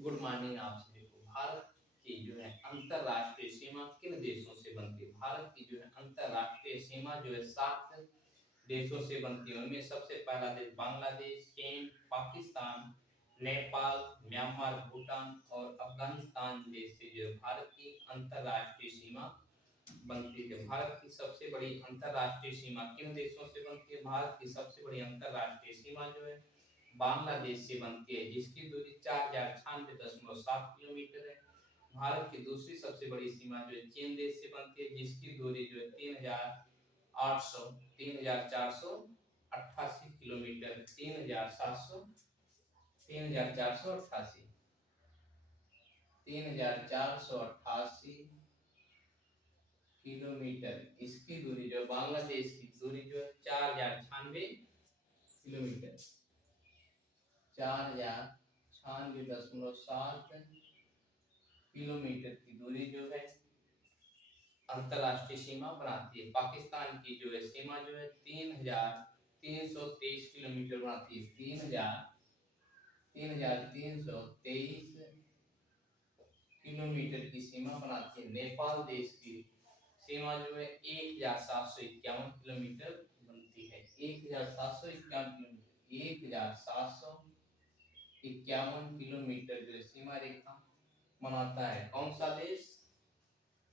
Good morning आप सभी को। भारत की जो है अंतरराष्ट्रीय सीमा किन देशों से बनती है? भारत की जो है अंतरराष्ट्रीय सीमा जो है 7 देशों से बनती है। उनमें सबसे पहला देश बांग्लादेश, चीन, पाकिस्तान, नेपाल, म्यांमार, भूटान और अफगानिस्तान देश से जो है भारत की अंतरराष्ट्रीय सीमा बनती है। भारत की सबसे बड़ी अंतरराष्ट्रीय सीमा किन देशों से बनती है? भारत की सबसे बड़ी अंतरराष्ट्रीय सीमा जो है बांग्लादेश से बनती है, जिसकी दूरी 4096.7 किलोमीटर है। भारत की दूसरी सबसे बड़ी सीमा जो है चीन देश से बनती है, जिसकी दूरी जो है 3488 किलोमीटर, 3488 इसकी दूरी जो है बांग्लादेश की दूरी जो है 4096 किलोमीटर, 4096.7 किलोमीटर की दूरी जो है अंतरराष्ट्रीय सीमा बनाती है। पाकिस्तान की जो है सीमा जो है 3323 किलोमीटर बनाती है। 3323 किलोमीटर की सीमा बनाती है। नेपाल देश की सीमा जो है 1751 किलोमीटर बनती है। 1751 किलोमीटर जो है सीमा रेखा बनाता है। कौन सा देश?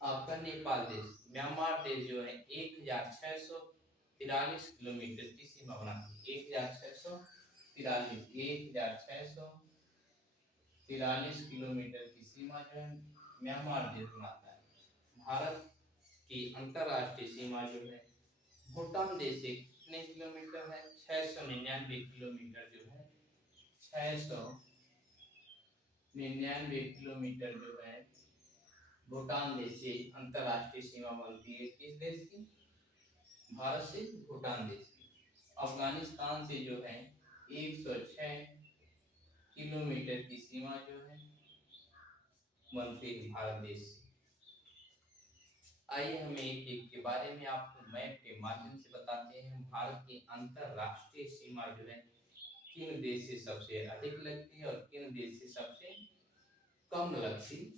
आपका नेपाल देश। म्यांमार देश जो है 1643 की सीमा बनाती है। 1643 की सीमा जो है म्यांमार देश बनाता है। भारत की अंतरराष्ट्रीय सीमा जो है भूटान देश से कितने किलोमीटर है? 699 किलोमीटर जो है 699 किलोमीटर जो है भूटान देश से अंतरराष्ट्रीय सीमा बनती है। किस देश की? भारत से भूटान देश की। अफगानिस्तान से जो है 106 किलोमीटर की सीमा जो है बनती है भारत देश से। आइए हम एक एक के बारे में आपको मैप के माध्यम से बताते हैं। भारत की अंतरराष्ट्रीय सीमा जो है किन देश से सबसे अधिक लगती है और किन देश से सबसे कम लगती है।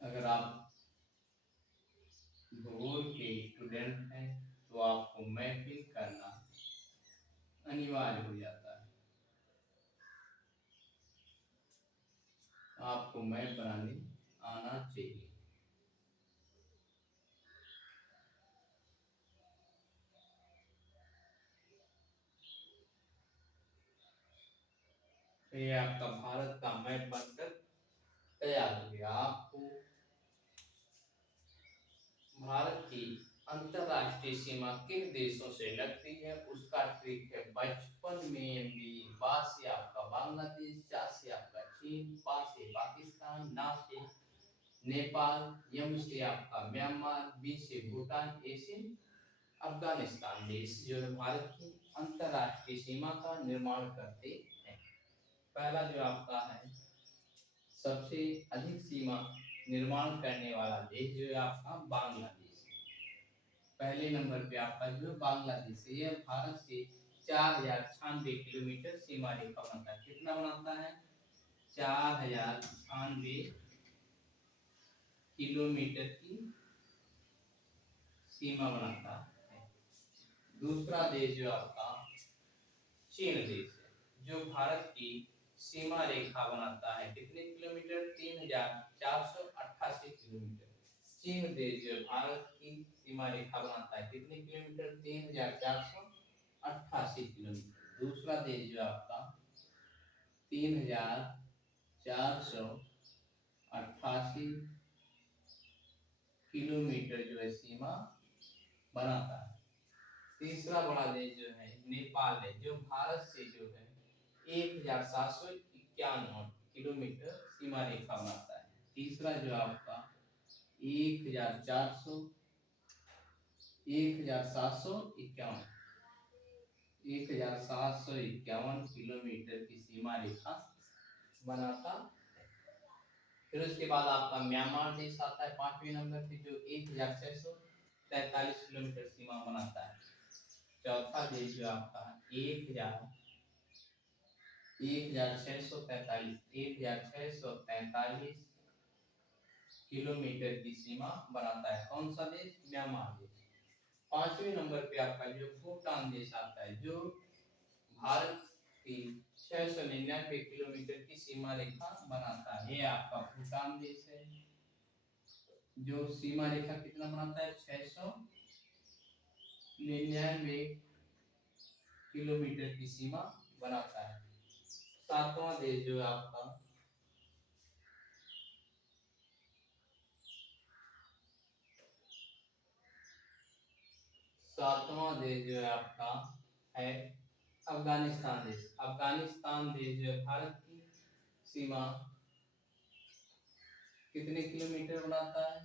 अगर आप भूगोल के स्टूडेंट हैं तो आपको मैपिंग करना अनिवार्य हो जाता है। आपको मैप बनाने आना चाहिए। ये आपका भारत का मैप बनकर तैयार हो गया। आपको भारत की अंतरराष्ट्रीय सीमा किन देशों से लगती है उसका ट्रिक है। 55 में बा से आपका बांग्लादेश, चा से आपका चीन, पा से पाकिस्तान, ना से नेपाल, यम से आपका म्यांमार, बी से भूटान, ए से अफगानिस्तान देश जो है भारत की अंतरराष्ट्रीय सीमा का निर्माण करते हैं। पहला जो आपका है सबसे अधिक सीमा निर्माण करने वाला देश जो है आपका बांग्लादेश। पहले नंबर पे आपका जो है बांग्लादेश है। यह भारत से 4096 किलोमीटर सीमा रेखा बनाता है। कितना बनाता है? 4096 किलोमीटर की सीमा बनाता है। दूसरा देश जो आपका चीन देश है, जो भारत की सीमा रेखा बनाता है। कितने किलोमीटर? 3488 किलोमीटर। चीन देश जो भारत की सीमा रेखा बनाता है कितने किलोमीटर? 3488 किलोमीटर। दूसरा देश जो आपका 3488 किलोमीटर जो है सीमा बनाता है। तीसरा बड़ा देश जो है नेपाल है, जो भारत से जो है 1751 किलोमीटर सीमा रेखा बनाता है। तीसरा जो आपका 1751 किलोमीटर की सीमा रेखा बनाता है। फिर उसके बाद आपका म्यांमार देश आता है 5वें नंबर पे, जो 1643 किलोमीटर सीमा बनाता है। चौथा देश जो आपका 1643 किलोमीटर की सीमा बनाता है। कौन सा देश? म्यांमार देश। 5वें नंबर पे आपका जो भूटान देश आता है, जो भारत की 699 किलोमीटर की सीमा रेखा बनाता है। ये आपका भूटान देश है, जो सीमा रेखा कितना बनाता है? 699 किलोमीटर की सीमा बनाता है। सातवां देश जो है आपका सातवां देश जो है आपका है अफगानिस्तान देश। अफगानिस्तान देश जो है भारत की सीमा कितने किलोमीटर बनाता है?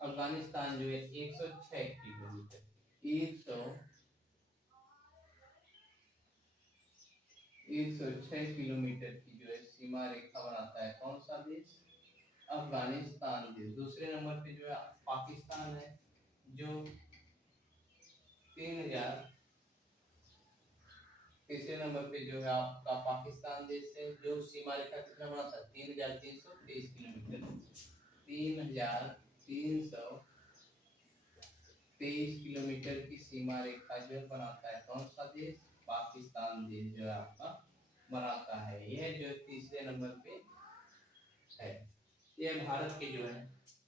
अफगानिस्तान जो है 106 किलोमीटर, 106 किलोमीटर की जो है सीमा रेखा बनाता है। कौन सा देश? अफगानिस्तान देश। दूसरे नंबर पे जो है पाकिस्तान है, जो 3000। तीसरे नंबर पे जो है आपका पाकिस्तान देश है, जो सीमा रेखा कितना बनाता है? 3323 किलोमीटर, 3323 किलोमीटर की सीमा रेखा जो बनाता है। कौन सा देश? पाकिस्तान देश जो है आपका बनाता है। यह जो तीसरे नंबर पे है। यह भारत के जो है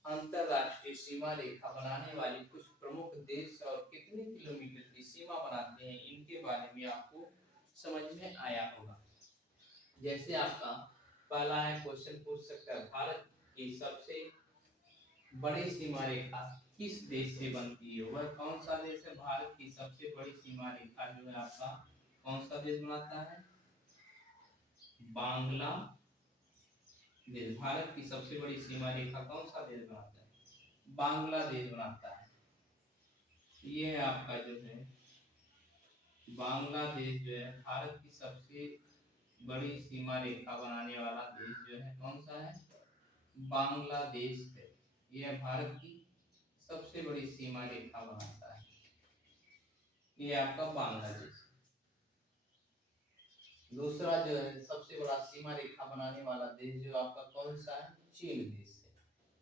अंतरराष्ट्रीय सीमा रेखा बनाने वाले कुछ प्रमुख देश और कितने किलोमीटर की सीमा बनाते हैं, इनके बारे में आपको समझ में आया होगा। जैसे आपका पहला है क्वेश्चन पूछ सकता है, भारत की सबसे बड़ी सीमा रेखा किस देश से बनती है? वह कौन सा देश है? भारत की सबसे बड़ी सीमा रेखा जो है आपका कौन सा देश बनाता है? बांग्लादेश। भारत की सबसे बड़ी सीमा रेखा कौन सा देश बनाता है? बांग्लादेश बनाता है। ये आपका जो है बांग्लादेश जो है भारत की सबसे बड़ी सीमा रेखा बनाने वाला देश जो है कौन सा है? बांग्लादेश है। यह भारत की सबसे बड़ी सीमा रेखा बनाता है। ये आपका बांग्लादेश। दूसरा जो है सबसे बड़ा सीमा रेखा बनाने वाला देश जो आपका कौन सा है? चीन देश है,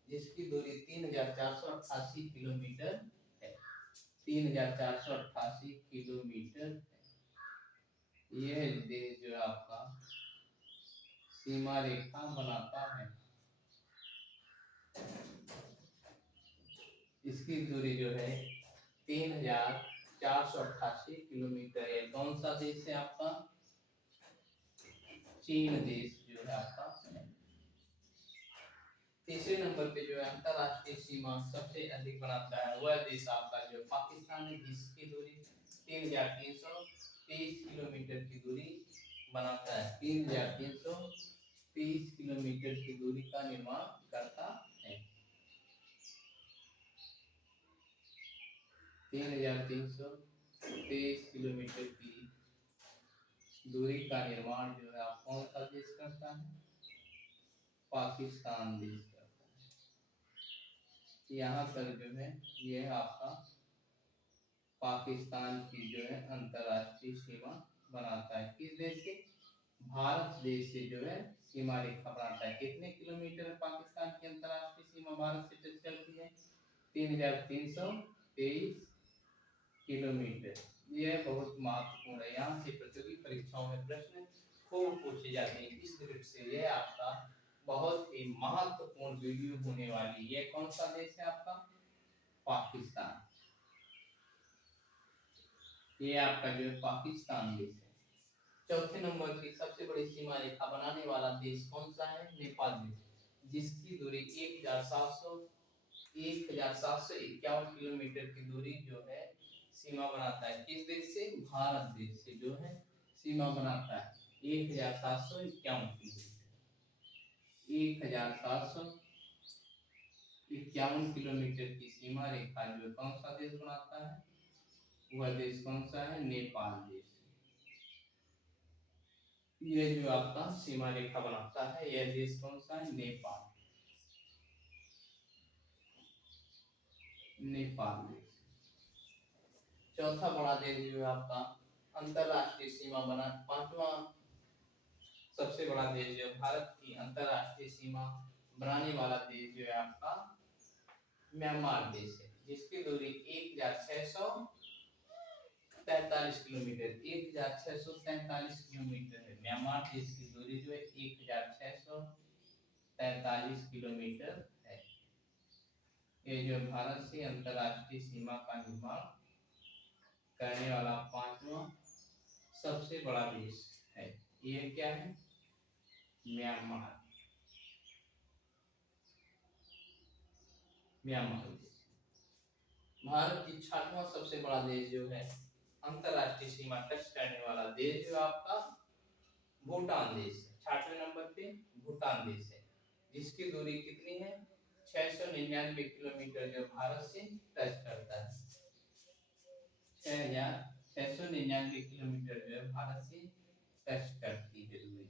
जिसकी दूरी 3488 किलोमीटर है। 3488 किलोमीटर है। यह देश जो है आपका सीमा रेखा बनाता है। इसकी दूरी जो है 3488 किलोमीटर है। कौन सा देश है आपका? चीन देश जो है आपका। तीसरे नंबर पे जो है अंतरराष्ट्रीय सीमा सबसे अधिक बनाता है, वह देश आपका जो पाकिस्तान है, जिसकी दूरी 3330 किलोमीटर की दूरी बनाता है। 3330 किलोमीटर की दूरी का निर्माण करता है। 3330 किलोमीटर की दूरी का निर्माण जो है आप कौन सा देश करता है? पाकिस्तान देश करता है। यहाँ पर जो है ये आपका पाकिस्तान की जो है अंतरराष्ट्रीय सीमा बनाता है। किस देश से? भारत देश से जो है सीमा रेखा बनाता है। कितने किलोमीटर पाकिस्तान की अंतरराष्ट्रीय सीमा भारत से टच करती है? 3323 किलोमीटर। यह बहुत महत्वपूर्ण है। यहाँ से प्रतियोगी परीक्षाओं में प्रश्न खूब पूछे जाते हैं। इस दृष्टि से यह आपका बहुत ही महत्वपूर्ण वीडियो होने वाली। ये कौन सा देश है आपका? पाकिस्तान। ये आपका जो है पाकिस्तान देश है। चौथे नंबर की सबसे बड़ी सीमा रेखा बनाने वाला देश कौन सा है? नेपाल देश, जिसकी दूरी 1751 किलोमीटर की दूरी जो है सीमा बनाता है। किस देश से? भारत देश से जो है सीमा बनाता है। 1751 किलोमीटर, 1751 किलोमीटर की सीमा रेखा जो कौन सा देश बनाता है? वह देश कौन सा है? नेपाल देश। ये जो आपका सीमा रेखा बनाता है यह देश कौन सा है? नेपाल। नेपाल देश। चौथा बड़ा देश जो है आपका अंतरराष्ट्रीय सीमा बना, पांचवा सबसे बड़ा देश जो है भारत की अंतरराष्ट्रीय सीमा बनाने वाला देश जो है आपका म्यांमार देश है, जिसकी दूरी 1643 किलोमीटर, 1643 किलोमीटर है। म्यांमार देश की दूरी जो है 1643 किलोमीटर है। ये जो भारत से अंतरराष्ट्रीय सीमा का निर्माण करने वाला पांचवा सबसे बड़ा देश है। ये क्या है? म्यांमार। म्यांमार देश। भारत की छठवां सबसे बड़ा देश जो है अंतरराष्ट्रीय सीमा टच करने वाला देश जो आपका भूटान देश है। 6वें नंबर पे भूटान देश है, जिसकी दूरी कितनी है? 699 किलोमीटर जो भारत से टच करता है। 6699 किलोमीटर जो है भारत से टच करती है दूरी।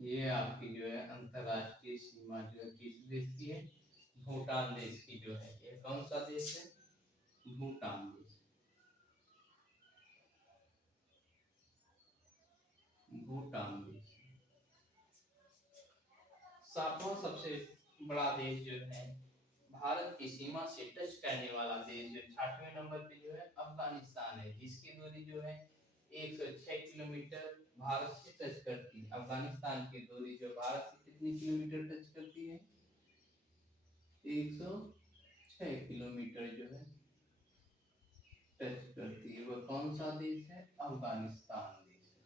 ये आपकी जो है अंतरराष्ट्रीय सीमा जो है किस देश की है? भूटान देश की जो है। ये कौन सा देश है? भूटान देश। भूटान देश। सातवां सबसे बड़ा देश जो है भारत की सीमा से टच करने वाला देश जो 6वें नंबर पे जो है अफगानिस्तान है, जिसकी दूरी जो है 106 किलोमीटर भारत से टच करती है। अफगानिस्तान की दूरी जो भारत से कितनी किलोमीटर टच करती है? 106 किलोमीटर जो है टच करती है। वह कौन सा देश है? अफगानिस्तान देश है।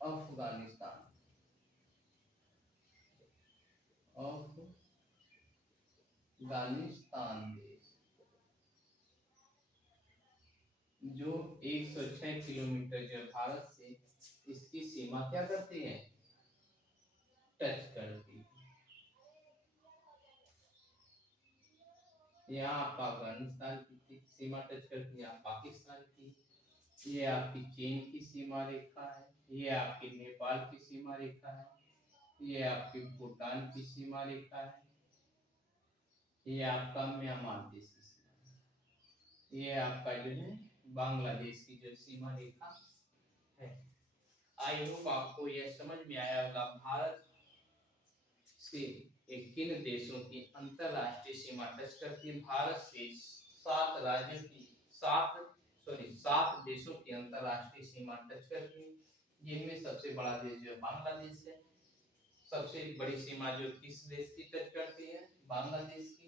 अफगानिस्तान। अफगानिस्तान देश जो 106 किलोमीटर जो भारत से इसकी सीमा क्या करती है? टच करती है। यहाँ आपका अफगानिस्तान की सीमा टच करती है, यहाँ पाकिस्तान की, ये आपकी चीन की सीमा रेखा है, ये आपकी नेपाल की सीमा रेखा है, ये आपकी भूटान की सीमा रेखा है, ये आपका म्यांमार देश की सीमा, ये आपका जो है बांग्लादेश की जो सीमा रेखा है। आई होप आपको यह समझ में आया होगा भारत से किन देशों की अंतरराष्ट्रीय सीमा टच करती है। भारत से सात देशों की अंतरराष्ट्रीय सीमा टच करती है, जिनमें सबसे बड़ा देश जो है बांग्लादेश है। सबसे बड़ी सीमा जो किस देश की टच करती है? बांग्लादेश की।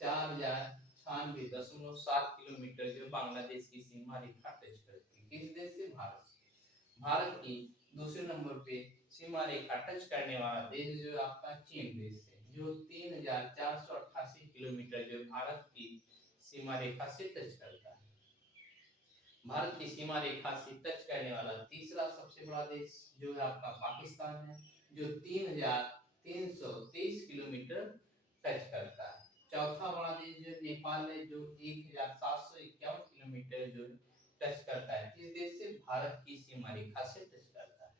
4096.7 किलोमीटर जो बांग्लादेश की सीमा रेखा टच करती है। किस देश से? भारत से। भारत की दूसरे नंबर पे सीमा रेखा टच करने वाला देश जो आपका चीन देश है, जो 3488 किलोमीटर जो भारत की सीमा रेखा से टच करता है। भारत की सीमा रेखा से टच करने वाला तीसरा सबसे बड़ा देश जो है आपका पाकिस्तान है, जो 3323 किलोमीटर टच करता है। चौथा बड़ा देश जो नेपाल है, जो 1751 किलोमीटर जो टच करता है। किस देश से? भारत की सीमा रेखा से टच करता है।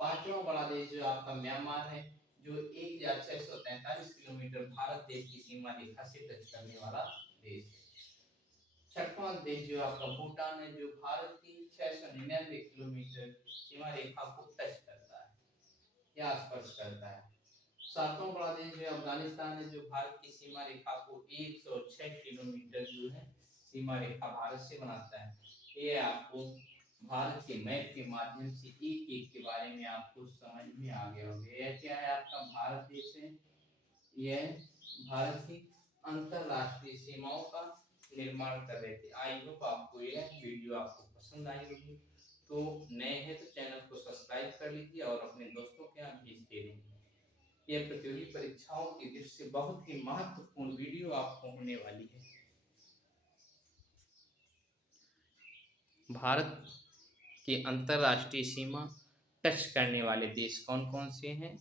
पांचवा बड़ा देश जो आपका म्यांमार है, जो 1643 किलोमीटर भारत देश की सीमा रेखा से टच करने वाला देश है। छठवां देश जो आपका भूटान है, जो भारत की 699 किलोमीटर सीमा रेखा को टच करता है या स्पर्श करता है। सातवां बड़ा देश जो अफगानिस्तान है, जो भारत की सीमा रेखा को 106 किलोमीटर जो है सीमा रेखा भारत से बनाता है। ये आपको भारत के मैप के माध्यम से एक एक के बारे में आपको समझ में आ गया होगा। यह क्या है? आपका भारत देश है। यह भारत की अंतरराष्ट्रीय सीमाओं का निर्माण कर रहे थे। आई होप आपको यह वीडियो आपको पसंद आई होगी। तो नए हैं तो चैनल को सब्सक्राइब कर लीजिए और अपने दोस्तों के यहाँ भेजते रहिए। यह प्रतियोगी परीक्षाओं की दृष्टि से बहुत ही महत्वपूर्ण वीडियो आपको होने वाली है। भारत की अंतरराष्ट्रीय सीमा टच करने वाले देश कौन कौन से हैं?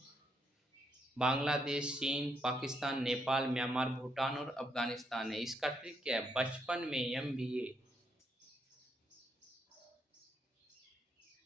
बांग्लादेश, चीन, पाकिस्तान, नेपाल, म्यांमार, भूटान और अफगानिस्तान है। इसका ट्रिक क्या है? बचपन में एमबीए